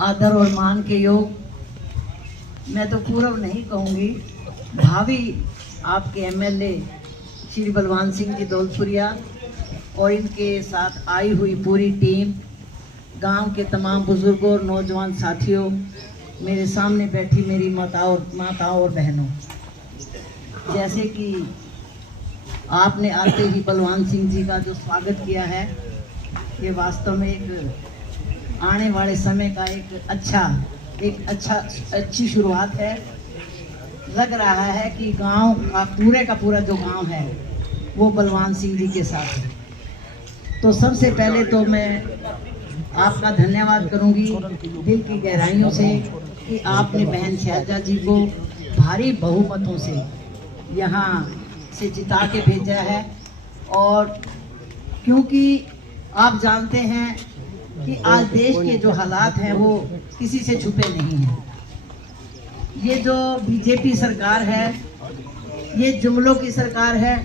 आदर और मान के योग, मैं तो पूर्व नहीं कहूँगी, भावी आपके एमएलए श्री बलवान सिंह जी दौलतपुरिया और इनके साथ आई हुई पूरी टीम, गांव के तमाम बुजुर्गों और नौजवान साथियों, मेरे सामने बैठी मेरी माताओं और बहनों, जैसे कि आपने आते ही बलवान सिंह जी का जो स्वागत किया है, ये वास्तव में एक आने वाले समय का एक अच्छी शुरुआत है। लग रहा है कि गांव का पूरा जो गांव है वो बलवान सिंह जी के साथ है। तो सबसे पहले तो मैं आपका धन्यवाद करूंगी दिल की गहराइयों से कि आपने बहन शहजा जी को भारी बहुमतों से यहाँ से जिता के भेजा है। और क्योंकि आप जानते हैं कि आज देश के जो हालात हैं वो किसी से छुपे नहीं हैं। ये जो बीजेपी सरकार है ये जुमलों की सरकार है।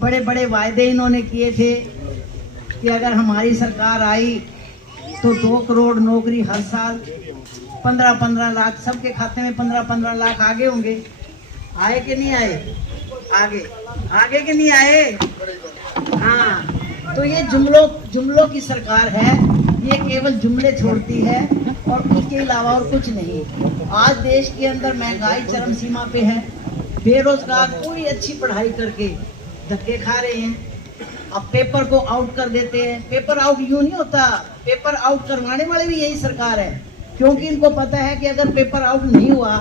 बड़े बड़े वायदे इन्होंने किए थे कि अगर हमारी सरकार आई तो 2 करोड़ नौकरी हर साल, 15-15 लाख सबके खाते में 15-15 लाख आगे होंगे। आए कि नहीं आए? आगे कि नहीं आए? हाँ, तो ये जुमलों की सरकार है। ये केवल जुमले छोड़ती है और उसके अलावा और कुछ नहीं। आज देश के अंदर महंगाई चरम सीमा पे है, बेरोजगार पूरी अच्छी पढ़ाई करके धक्के खा रहे हैं। अब पेपर को आउट कर देते हैं। पेपर आउट यूं नहीं होता, पेपर आउट करवाने वाले भी यही सरकार है, क्योंकि इनको पता है कि अगर पेपर आउट नहीं हुआ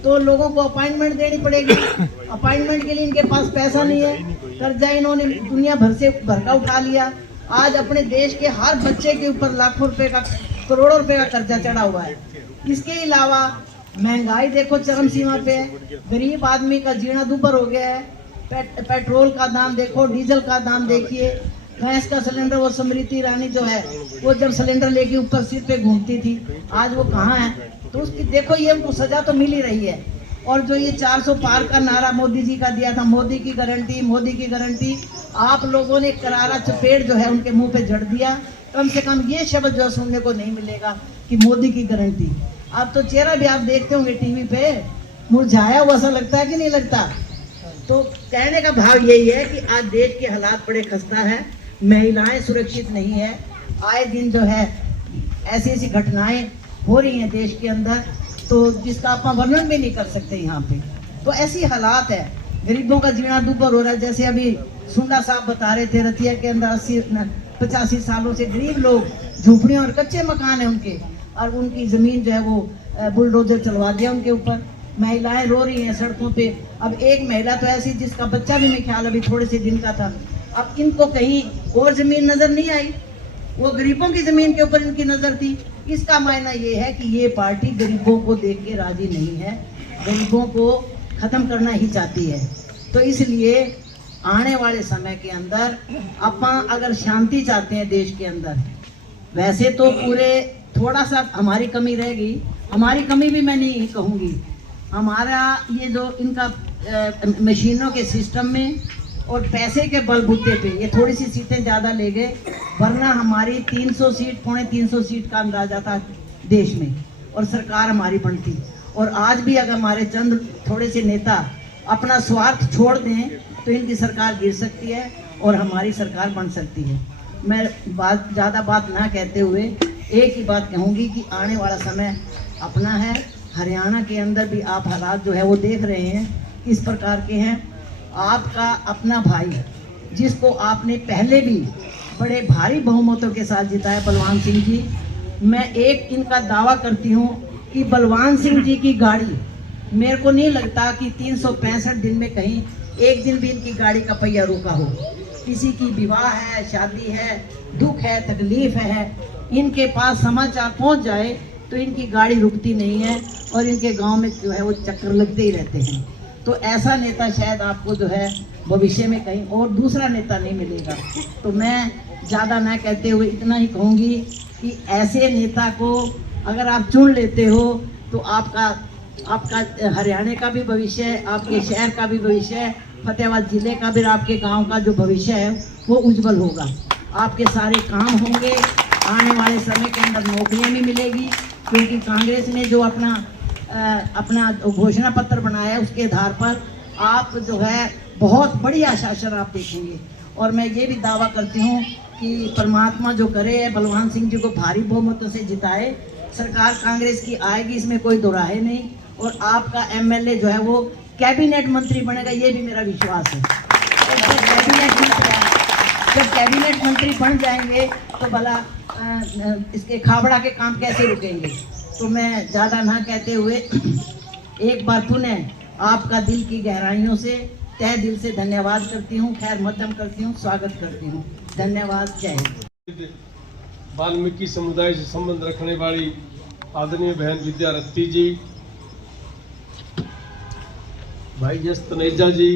तो लोगों को अपॉइंटमेंट देनी पड़ेगी। अपॉइंटमेंट के लिए इनके पास पैसा नहीं है, कर्जा इन्होंने दुनिया भर से भरका उठा लिया। आज अपने देश के हर बच्चे के ऊपर लाखों रुपए का, करोड़ों रुपए का कर्जा चढ़ा हुआ है। इसके अलावा महंगाई देखो चरम सीमा पे है, गरीब आदमी का जीना दुभर हो गया है। पेट्रोल का दाम देखो, डीजल का दाम देखिए, गैस का सिलेंडर, वो स्मृति ईरानी जो है वो जब सिलेंडर लेके ऊपर सिर पे घूमती थी, आज वो कहाँ है? तो उसकी देखो ये उनको सजा तो मिल ही रही है। और जो ये 400 पार का नारा मोदी जी का दिया था, मोदी की गारंटी, आप लोगों ने करारा चपेट जो है उनके मुंह पे जड़ दिया। कम से कम ये शब्द जो सुनने को नहीं मिलेगा कि मोदी की गारंटी। आप तो चेहरा भी आप देखते होंगे टीवी पे, मुरझाया हुआ सा लगता है कि नहीं लगता? तो कहने का भाव यही है कि आज देश के हालात बड़े खस्ता है, महिलाएं सुरक्षित नहीं है। आए दिन जो है ऐसी घटनाएं हो रही हैं देश के अंदर, तो जिसका आप वर्णन भी नहीं कर सकते यहाँ पे। तो ऐसी हालात है, गरीबों का जीना दुभर हो रहा है। जैसे अभी सुंडा साहब बता रहे थे, रतिया के अंदर 80-85 सालों से गरीब लोग, झूपड़ियाँ और कच्चे मकान है उनके, और उनकी ज़मीन जो है वो बुलडोजर चलवा दिया उनके ऊपर। महिलाएं रो रही हैं सड़कों पे। अब एक महिला तो ऐसी जिसका बच्चा भी मेरे ख्याल अभी थोड़े से दिन का था, अब इनको कहीं और ज़मीन नज़र नहीं आई, वो गरीबों की ज़मीन के ऊपर इनकी नज़र थी। इसका मायना ये है कि ये पार्टी गरीबों को देख के राजी नहीं है, गरीबों को ख़त्म करना ही चाहती है। तो इसलिए आने वाले समय के अंदर अपन अगर शांति चाहते हैं देश के अंदर, वैसे तो पूरे थोड़ा सा हमारी कमी रहेगी। हमारी कमी भी मैं नहीं कहूँगी, हमारा ये जो इनका मशीनों के सिस्टम में और पैसे के बलबूते पे ये थोड़ी सी सीटें ज़्यादा ले गए, वरना हमारी 300 सीट, 350 सीट का अंदाजा था देश में और सरकार हमारी बनती। और आज भी अगर हमारे चंद थोड़े से नेता अपना स्वार्थ छोड़ दें तो इनकी सरकार गिर सकती है और हमारी सरकार बन सकती है। मैं ज़्यादा बात ना कहते हुए एक ही बात कहूँगी कि आने वाला समय अपना है। हरियाणा के अंदर भी आप हालात जो है वो देख रहे हैं किस प्रकार के हैं। आपका अपना भाई जिसको आपने पहले भी बड़े भारी बहुमतों के साथ जिताया, बलवान सिंह जी, मैं एक इनका दावा करती हूँ कि बलवान सिंह जी की गाड़ी, मेरे को नहीं लगता कि 365 दिन में कहीं एक दिन भी इनकी गाड़ी का पहिया रुका हो। किसी की विवाह है, शादी है, दुख है, तकलीफ है, इनके पास समाचार पहुँच जाए तो इनकी गाड़ी रुकती नहीं है और इनके गांव में जो है वो चक्कर लगते ही रहते हैं। तो ऐसा नेता शायद आपको जो है भविष्य में कहीं और दूसरा नेता नहीं मिलेगा। तो मैं ज़्यादा ना कहते हुए इतना ही कहूँगी कि ऐसे नेता को अगर आप चुन लेते हो तो आपका हरियाणा का भी भविष्य है, आपके शहर का भी भविष्य है, फतेहाबाद जिले का भी, आपके गांव का जो भविष्य है वो उज्जवल होगा। आपके सारे काम होंगे, आने वाले समय के अंदर नौकरियां भी मिलेगी, क्योंकि कांग्रेस ने जो अपना घोषणा पत्र बनाया है उसके आधार पर आप जो है बहुत बड़ी आशासन आप देखेंगे। और मैं ये भी दावा करती हूँ कि परमात्मा जो करे बलवान सिंह जी को भारी बहुमतों से जिताए, सरकार कांग्रेस की आएगी, इसमें कोई दो राय नहीं। और आपका एमएलए जो है वो कैबिनेट मंत्री बनेगा, ये भी मेरा विश्वास है। जब कैबिनेट मंत्री बन जाएंगे तो भला इसके खाबड़ा के काम कैसे रुकेंगे। तो मैं ज़्यादा ना कहते हुए एक बार पुनः आपका दिल की गहराइयों से तहे दिल से धन्यवाद करती हूँ, खैर मकदम करती हूँ, स्वागत करती हूँ। धन्यवाद, जय हिंद। वाल्मीकि समुदाय से संबंध रखने वाली आदरणीय बहन विद्या रत्ती जी, भाई जस तनेजा जी,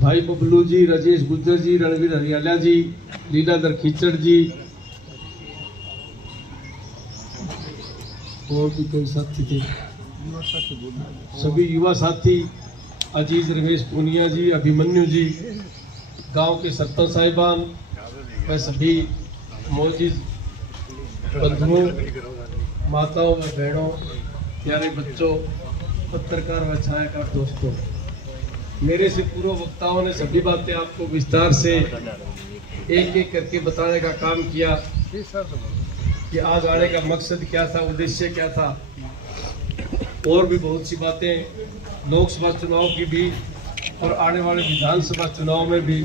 भाई बबलू जी, राजेश गुज्जर जी, रणवीर हरियाला जी, लीलाधर खीचड़ जी और भी कई साथी थे, सभी युवा साथी, अजीज रमेश पूनिया जी, अभिमन्यु जी, गांव के सरपंच साहिबान, व सभी मौजूद बंधुओं, माताओं व बहनों, प्यारे बच्चों, पत्रकार व छायाकार दोस्तों, मेरे से पूर्व वक्ताओं ने सभी बातें आपको विस्तार से एक एक करके बताने का काम किया कि आज आने का मकसद क्या था, उद्देश्य क्या था। और भी बहुत सी बातें लोकसभा चुनाव की भी और आने वाले विधानसभा चुनाव में भी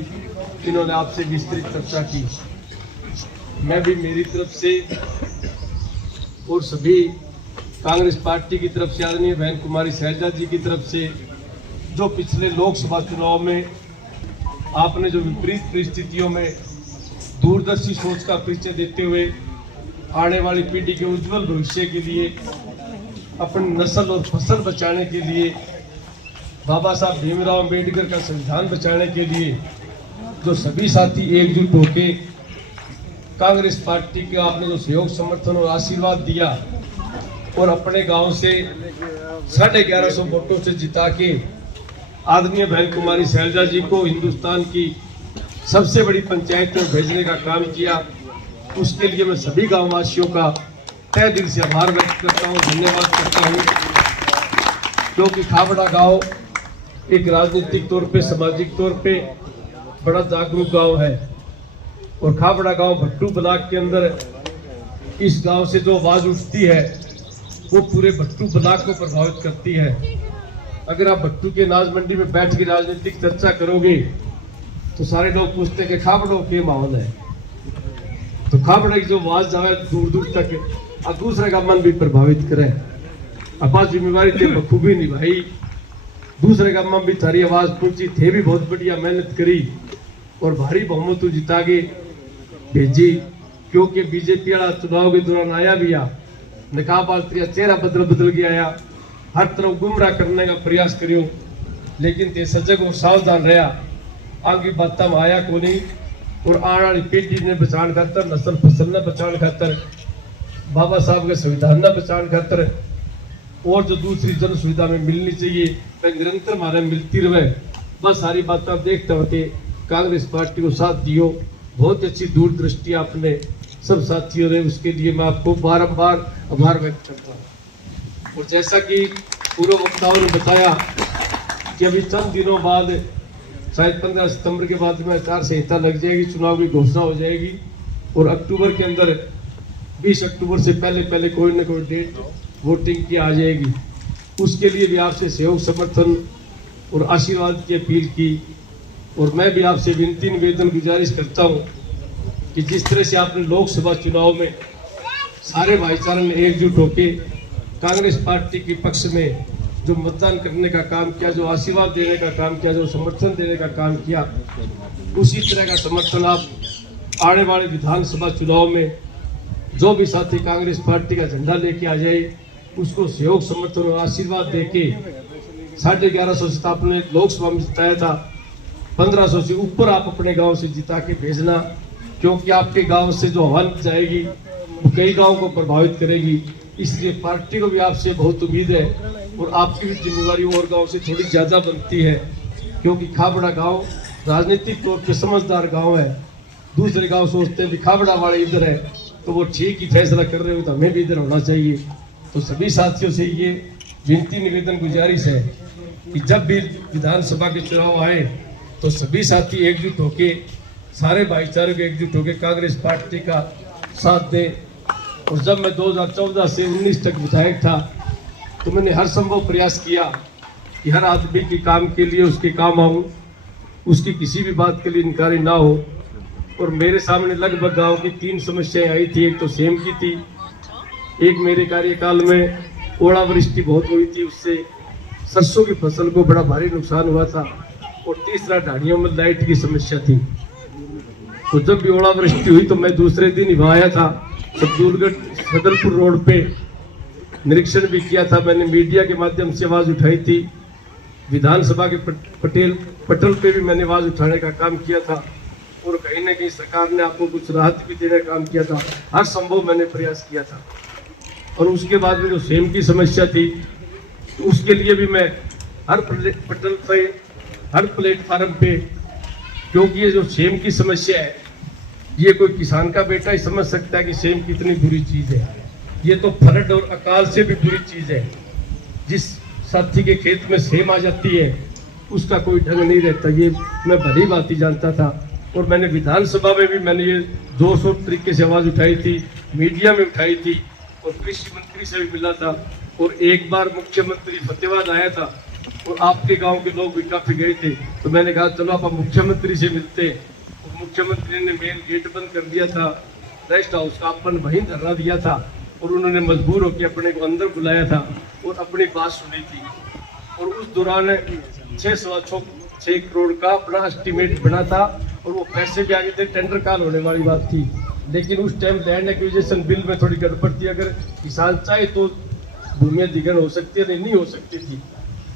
इन्होंने आपसे विस्तृत चर्चा की। मैं भी मेरी तरफ से और सभी कांग्रेस पार्टी की तरफ से, आदरणीय बहन कुमारी शैलजा जी की तरफ से, जो पिछले लोकसभा चुनाव में आपने जो विपरीत परिस्थितियों में दूरदर्शी सोच का परिचय देते हुए आने वाली पीढ़ी के उज्जवल भविष्य के लिए, अपनी नस्ल और फसल बचाने के लिए, बाबा साहब भीमराव अंबेडकर का संविधान बचाने के लिए जो सभी साथी एकजुट होके कांग्रेस पार्टी के आपने जो सहयोग, समर्थन और आशीर्वाद दिया और अपने गांव से 1150 वोटों से जिता के आदरणीय बहन कुमारी शैलजा जी को हिंदुस्तान की सबसे बड़ी पंचायत में भेजने का काम किया, उसके लिए मैं सभी गांव वासियों का तहे दिल से आभार व्यक्त करता हूं, धन्यवाद करता हूं। क्योंकि खाबड़ा गांव एक राजनीतिक तौर पे, सामाजिक तौर पे बड़ा जागरूक गांव है और खाबड़ा गांव भट्टू ब्लॉक के अंदर इस गांव से जो आवाज उठती है वो पूरे भट्टू ब्लॉक को प्रभावित करती है। अगर आप भट्टू के अनाज मंडी में बैठ के राजनीतिक चर्चा करोगे तो सारे लोग पूछते हैं कि खाबड़ों के माहौल है, तो खाबड़ा की जो आवाज जाए दूर दूर तक और दूसरे का मन भी प्रभावित करे। अपना जिम्मेवारी थे बखूबी निभाई, दूसरे का मन भी थारी आवाज पहुंची थे, भी बहुत बढ़िया मेहनत करी और भारी बहुमत जिता के भेजी। क्योंकि बीजेपी वाला चुनाव के दौरान आया भी आ नकाबा चेहरा बदल के आया, हर तरफ गुमराह करने का प्रयास करियो, लेकिन ते सजग और सावधान रहा, आगे बात में आया को नहीं। और आने वाली पीढ़ी ने बचाने खातर, नस्ल फसल ने बचाने खातर, बाबा साहब के संविधान ने बचाने खातर और जो दूसरी जन सुविधा में मिलनी चाहिए वह निरंतर हमारे मिलती रहे, बस सारी बात आप देखते होते कांग्रेस पार्टी को साथ दियो। बहुत अच्छी दूरदृष्टि आपने सब साथियों ने, उसके लिए मैं आपको बारंबार आभार व्यक्त करता हूँ। और जैसा कि पूर्व वक्ताओं ने बताया कि अभी चंद दिनों बाद, शायद 15 सितंबर के बाद में आचार संहिता लग जाएगी, चुनाव की घोषणा हो जाएगी और अक्टूबर के अंदर 20 अक्टूबर से पहले कोई न कोई डेट वोटिंग की आ जाएगी। उसके लिए भी आपसे सहयोग, समर्थन और आशीर्वाद की अपील की। और मैं भी आपसे विनती, निवेदन, गुजारिश करता हूँ कि जिस तरह से आपने लोकसभा चुनाव में सारे भाईचारे ने एकजुट होकर कांग्रेस पार्टी के पक्ष में जो मतदान करने का काम किया, जो आशीर्वाद देने का काम किया, जो समर्थन देने का काम किया, उसी तरह का समर्थन आप आने वाले विधानसभा चुनाव में जो भी साथी कांग्रेस पार्टी का झंडा लेके आ जाए उसको सहयोग, समर्थन और आशीर्वाद देके 1150 से आपने लोकसभा में जिताया था, 1500 से ऊपर आप अपने गांव से जिता के भेजना। क्योंकि आपके गांव से जो हवा जाएगी वो कई गांव को प्रभावित करेगी, इसलिए पार्टी को भी आपसे बहुत उम्मीद है और आपकी भी जिम्मेवारी और गांव से थोड़ी ज्यादा बनती है। क्योंकि खाबड़ा गांव राजनीतिक तौर पे समझदार गांव है। दूसरे गांव सोचते हैं कि खाबड़ा वाले इधर है, तो वो ठीक ही फैसला कर रहे हो तो हमें भी इधर होना चाहिए। तो सभी साथियों से ये विनती निवेदन गुजारिश है कि जब भी विधानसभा के चुनाव आए तो सभी साथी एकजुट होके, सारे भाईचारे को एकजुट होके कांग्रेस पार्टी का साथ दें। और जब मैं 2014 से 19 तक विधायक था तो मैंने हर संभव प्रयास किया कि हर आदमी के काम के लिए उसके काम आऊं, उसकी किसी भी बात के लिए इनकारी ना हो। और मेरे सामने लगभग गांव की 3 समस्याएं आई थी। एक तो सेम की थी, एक मेरे कार्यकाल में ओलावृष्टि बहुत हुई थी, उससे सरसों की फसल को बड़ा भारी नुकसान हुआ था, और तीसरा ढाणियों में लाइट की समस्या थी। तो जब भी ओलावृष्टि हुई तो मैं दूसरे दिन ही वहाँ आया था, सतदूलगढ़ सदरपुर रोड पे निरीक्षण भी किया था। मैंने मीडिया के माध्यम से आवाज उठाई थी, विधानसभा के पटल पे भी मैंने आवाज उठाने का काम किया था, और कहीं ना कहीं सरकार ने आपको कुछ राहत भी देने का काम किया था। हर संभव मैंने प्रयास किया था। और उसके बाद में जो सेम की समस्या थी तो उसके लिए भी मैं हर पटल पे, हर प्लेटफार्म पे, क्योंकि ये जो सेम की समस्या है ये कोई किसान का बेटा ही समझ सकता है कि सेम कितनी बुरी चीज है। ये तो फ्लड और अकाल से भी बुरी चीज है। जिस साथी के खेत में सेम आ जाती है उसका कोई ढंग नहीं रहता, ये मैं भली बात ही जानता था। और मैंने विधानसभा में भी मैंने ये 200 तरीके से आवाज उठाई थी, मीडिया में उठाई थी, और कृषि मंत्री से भी मिला था, और एक बार मुख्यमंत्री फतेहाबाद आया था और आपके गांव के लोग भी काफी गए थे। तो मैंने कहा चलो आप मुख्यमंत्री से मिलते। और मुख्यमंत्री ने मेन गेट बंद कर दिया था, रेस्ट हाउस का अपन वहीं धरना दिया था, और उन्होंने मजबूर होकर अपने को अंदर बुलाया था और अपनी बात सुनी थी। और उस दौरान 6 करोड़ का अपना एस्टीमेट बना था, और वो पैसे भी आगे थे, टेंडर काल होने वाली बात थी। लेकिन उस टाइम लैंड एक्विजिशन बिल में थोड़ी गड़बड़ थी। अगर किसान चाहे तो भूमि अधिग्रहण हो सकती है, नहीं हो सकती थी।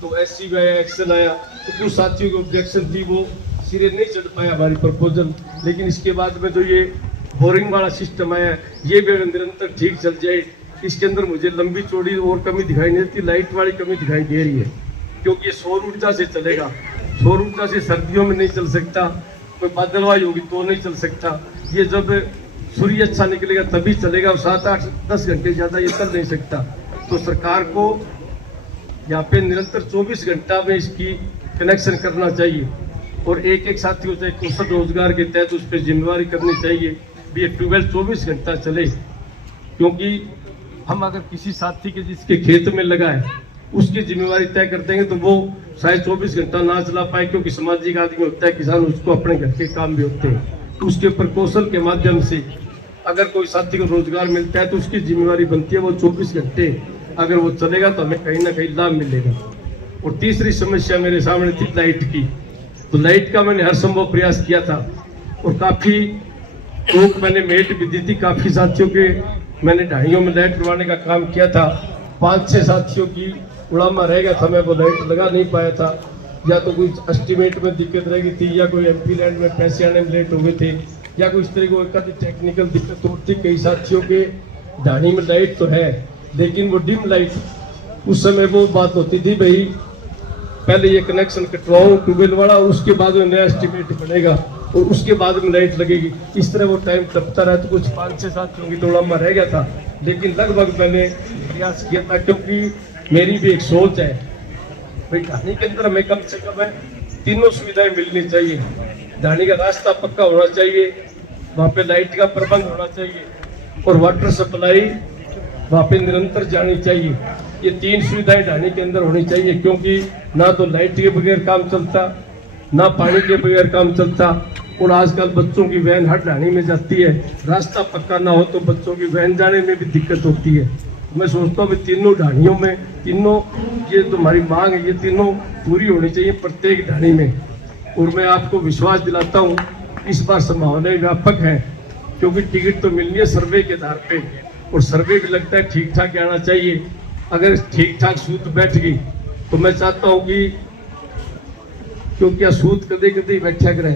तो SC आया, एक्शन आया, तो कुछ साथियों की ऑब्जेक्शन थी, वो सिरे नहीं चढ़ पाया हमारी प्रपोजल। लेकिन इसके बाद में जो ये बोरिंग वाला सिस्टम आया, ये भी निरंतर ठीक चल जाए। इसके अंदर मुझे लंबी चौड़ी और कमी दिखाई नहीं देती, लाइट वाली कमी दिखाई दे रही है, क्योंकि ये सौर ऊर्जा से चलेगा। सौर ऊर्जा से सर्दियों में नहीं चल सकता, कोई बादलवाई होगी तो नहीं चल सकता। ये जब सूर्य अच्छा निकलेगा तभी चलेगा, और 7, 8, 10 घंटे ज़्यादा ये चल नहीं सकता। तो सरकार को यहाँ पे निरंतर 24 घंटा में इसकी कनेक्शन करना चाहिए, और एक साथी हो चाहे कौशल रोजगार के तहत उस पर जिम्मेवारी करनी चाहिए भी ये ट्यूबवेल 24 घंटा चले। क्योंकि हम अगर किसी साथी के जिसके खेत में लगा है उसकी जिम्मेवारी तय कर देंगे तो वो शायद 24 घंटा ना चला पाए, क्योंकि सामाजिक आदमी होता है किसान, उसको अपने घर के काम भी होते हैं। उसके प्रकौशल के माध्यम से अगर कोई साथी को रोजगार मिलता है तो उसकी जिम्मेवारी बनती है वो 24 घंटे अगर वो चलेगा तो हमें कहीं ना कहीं लाभ मिलेगा। और तीसरी समस्या मेरे सामने थी लाइट की। तो लाइट का मैंने हर संभव प्रयास किया था, और काफी लोग मैंने मेट भी दी थी, काफी साथियों के मैंने ढाणियों में लाइट लगवाने का काम किया था। 5-6 साथियों की उड़ामा रह गया था, मैं वो लाइट लगा नहीं पाया था, या तो कोई एस्टिमेट में दिक्कत रह गई थी, या कोई MP लैंड में पैसे आने में लेट हो गए थे, या कोई इस तरह की टेक्निकल दिक्कत होती। कई साथियों के ढाणी में लाइट तो है लेकिन वो डिम लाइट, उस समय वो बात होती थी भाई पहले ये कनेक्शन कटवाओ ट्यूबवेल वाला, और उसके बाद में नया एस्टिमेट बनेगा और उसके बाद में लाइट लगेगी। इस तरह वो टाइम टपता रहा, तो कुछ 5-6 साथियों की तोड़ामा रह गया था। लेकिन लगभग मैंने प्रयास किया था, क्योंकि मेरी भी एक सोच है भाई ढाणी के अंदर हमें कम से कम 3 सुविधाएं मिलनी चाहिए। ढाणी का रास्ता पक्का होना चाहिए, वहाँ पे लाइट का प्रबंध होना चाहिए, और वाटर सप्लाई वहाँ पे निरंतर जानी चाहिए। ये 3 सुविधाएं ढाणी के अंदर होनी चाहिए, क्योंकि ना तो लाइट के बगैर काम चलता, ना पानी के बगैर काम चलता। और आजकल बच्चों की वैन हर ढाणी में जाती है, रास्ता पक्का ना हो तो बच्चों की वैन जाने में भी दिक्कत होती है। मैं सोचता हूँ तीनों ढाणियों में, तीनों ये तो हमारी मांग है, ये तीनों पूरी होनी चाहिए प्रत्येक ढाणी में। और मैं आपको विश्वास दिलाता हूँ इस बार संभावनाएं व्यापक है, क्योंकि टिकट तो मिलनी है सर्वे के आधार पे, और सर्वे भी लगता है ठीक ठाक आना चाहिए। अगर ठीक ठाक सूत बैठ गई तो मैं चाहता हूँ कि क्योंकि सूत कदे कदे बैठा करे,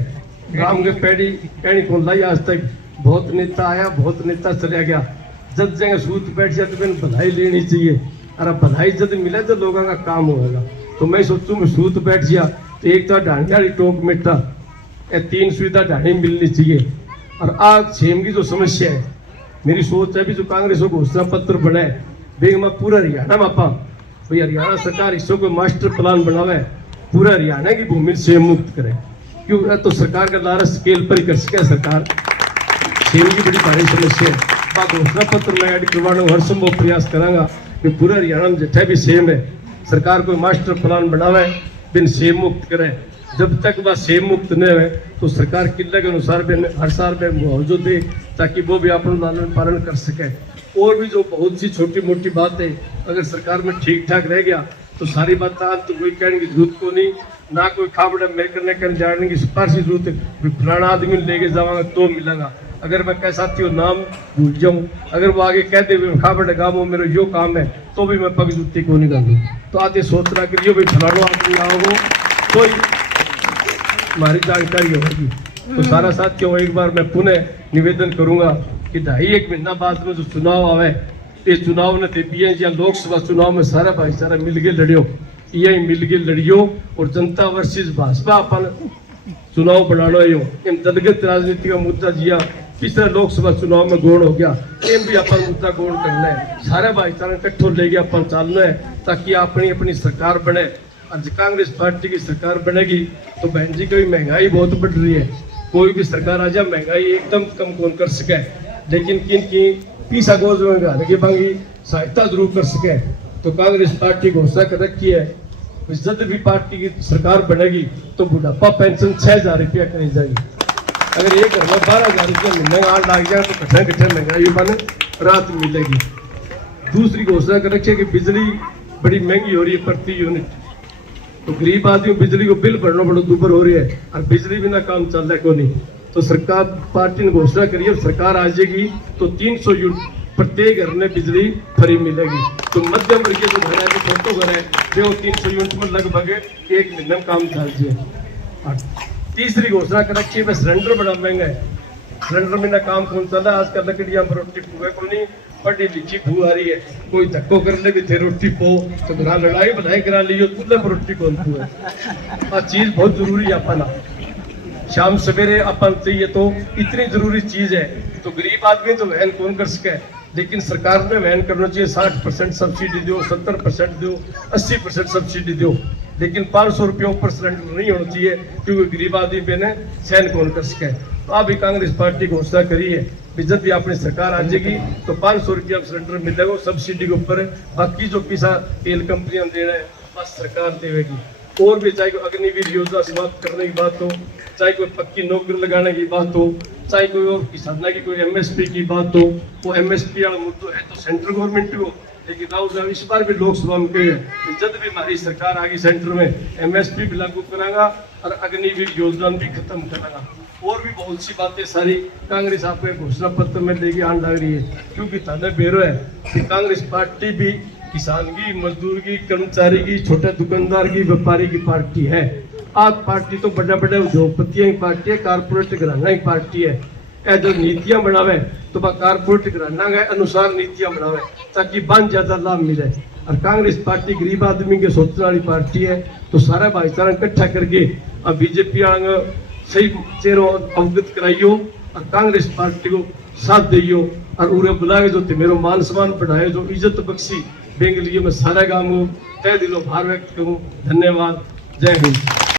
राम के पैड़ी कहनी कौन लाई आज तक, बहुत नेता आया बहुत नेता चला गया, जब जगह सूत बैठ जाए तो मैंने बधाई लेनी चाहिए। अरे बधाई जब मिले तो लोगों का काम होगा। तो मैं सोचूं मैं सूत बैठ गया तो एक तो ढांडी वाली टोक मेटा, 3 सुविधा ढाणी मिलनी चाहिए। और आज सेम की जो समस्या है मेरी सोच है भी जो कांग्रेस को घोषणा पत्र बनाए बेग में पूरा हरियाणा में आपा भाई हरियाणा सरकार इसको कोई मास्टर प्लान बनावे पूरा हरियाणा की भूमि से मुक्त करे। क्यों तो सरकार का लारा स्केल पर ही कर सके सरकार सेम की बड़ी भारी समस्या है। घोषणा पत्र में ऐड करवाने हर संभव प्रयास करांगा कि पूरा हरियाणा में जितना भी सेम है सरकार कोई मास्टर प्लान बनावे बिन सेम मुक्त करे। जब तक वह सेम मुक्त न है तो सरकार किले के अनुसार भी हर साल में मुआवजा दे ताकि वो भी अपना लालन पालन कर सके। और भी जो बहुत सी छोटी मोटी बात है अगर सरकार में ठीक ठाक रह गया तो सारी बात तो कोई कहने की जरूरत को नहीं, ना कोई खाबड़ा मेरे करने कर जाने की सिफारिश की जरूरत है। फलाना आदमी लेके जाऊंगा तो मिलेगा। अगर मैं कह सकती हूँ नाम भूल जाऊँ अगर वो आगे कहते हुए खाबड़ गाँव मेरा यो काम है तो भी मैं पग जूती को नहीं कर दूँ। तो आते सोचना कि यो भी फलाना आदमी आओ तो ही हमारी जानकारी होगी। तो सारा साथियों एक बार मैं पुनः निवेदन करूंगा कि 2.5 महीना बाद में जो चुनाव आवे ये चुनाव ने या लोकसभा चुनाव में सारा भाईचारा मिलके लड़ियो यही मिलके लड़ियो और जनता वर्सेस भाजपा अपन चुनाव बनाना हो इन दलगत राजनीति का मुद्दा जिया पिछले लोकसभा चुनाव में गौण हो गया इन भी अपन मुद्दा गौण करना है। सारा भाईचारा इकट्ठो लेके अपन चलना है ताकि अपनी अपनी सरकार बने। आज कांग्रेस पार्टी की सरकार बनेगी तो बहन जी की महंगाई बहुत बढ़ रही है। कोई भी सरकार आ जाए महंगाई एकदम कम कौन कर सके लेकिन किन की पीसा गोज में की मांगी सहायता जरूर कर सके। तो कांग्रेस पार्टी घोषणा कर रखी है जब भी पार्टी की सरकार बनेगी तो बुढ़ापा पेंशन 6,000 रुपया करी जाएगी। अगर एक घर में 12,000 रुपया मिलने आठ लाग जाए तो कट्ठा कट्ठा महंगाई बने राहत मिलेगी। दूसरी घोषणा कर रखी है कि बिजली बड़ी महंगी हो रही है प्रति यूनिट तो गरीब आदमी बिजली को बिल भरना बड़ा दुबर हो रही है और बिजली बिना काम चल रहा है को नहीं। तो सरकार पार्टी ने घोषणा करी है सरकार आ जाएगी तो 300 यूनिट प्रत्येक घर में बिजली फ्री मिलेगी। तो मध्यम वर्गीय जो घर है जो छोटो घर है वो 300 यूनिट में लगभग 1 महीने में काम चल जाए। तीसरी घोषणा कर रखी है सिलेंडर बड़ा महंगा है सिलेंडर बिना काम कौन चल रहा है। आजकल लकड़ियां पर रोटी पुए को नहीं पढ़ी लिखी भू आ रही है कोई धक्को कर ले भी थे रोटी पो तो घर लड़ाई बनाई करा लियो चूल्हे पर रोटी कौन पू है। चीज बहुत जरूरी है अपना शाम सवेरे अपन चाहिए तो इतनी जरूरी चीज है। तो गरीब आदमी तो वहन कौन कर सके लेकिन सरकार ने वहन करना चाहिए 60% सब्सिडी दो 70% दो 80% सब्सिडी दो लेकिन 500 रुपये ऊपर सिलेंडर नहीं होना चाहिए क्योंकि गरीब आदमी बेने सहन कौन कर सके। तो अभी कांग्रेस पार्टी घोषणा करी है जब भी अपनी सरकार आ जाएगी तो 500 रुपया सिलेंडर मिलेगा सब्सिडी के ऊपर। बाकी जो पैसा तेल कंपनियां देना है बस सरकार देगी। और भी चाहे कोई अग्निवीर योजना समाप्त करने की बात हो चाहे कोई पक्की नौकरी लगाने की बात हो चाहे कोई और किसाना की कोई MSP की बात हो वो MSP वाला मुद्दा है तो सेंट्रल गवर्नमेंट को लेकिन राहुल गांधी इस बार भी लोकसभा में कहे जब भी हमारी सरकार आ गई सेंटर में MSP भी लागू करांगा और अग्निवीर योजना भी खत्म करांगा। और भी बहुत सी बातें सारी कांग्रेस आपको घोषणा पत्र में लेके आने लग रही है क्योंकि थाने बेरो है कि कांग्रेस पार्टी भी किसान की मजदूर की कर्मचारी की छोटे दुकानदार की व्यापारी की पार्टी है। आज पार्टी तो बड़े बड़े उद्योगपतियों की पार्टी है कारपोरेट घराना की पार्टी है। जो नीतियां बनावे तो वह कारपोरेट घराना के अनुसार नीतियां बनावे ताकि बन ज्यादा लाभ मिले। और कांग्रेस पार्टी गरीब आदमी के सोचने वाली पार्टी है तो सारा भाईचारा इकट्ठा करके अब बीजेपी वाला सही चेहरों अवगत कराइयो और कांग्रेस पार्टी को साथ दियो और उन्हें बुलाए जो मेरे मान सम्मान बढ़ाए जो इज्जत बख्शी बेंगलियों में सारा काम हो तय दिलो भार व्यक्त करूँ। धन्यवाद। जय हिंद।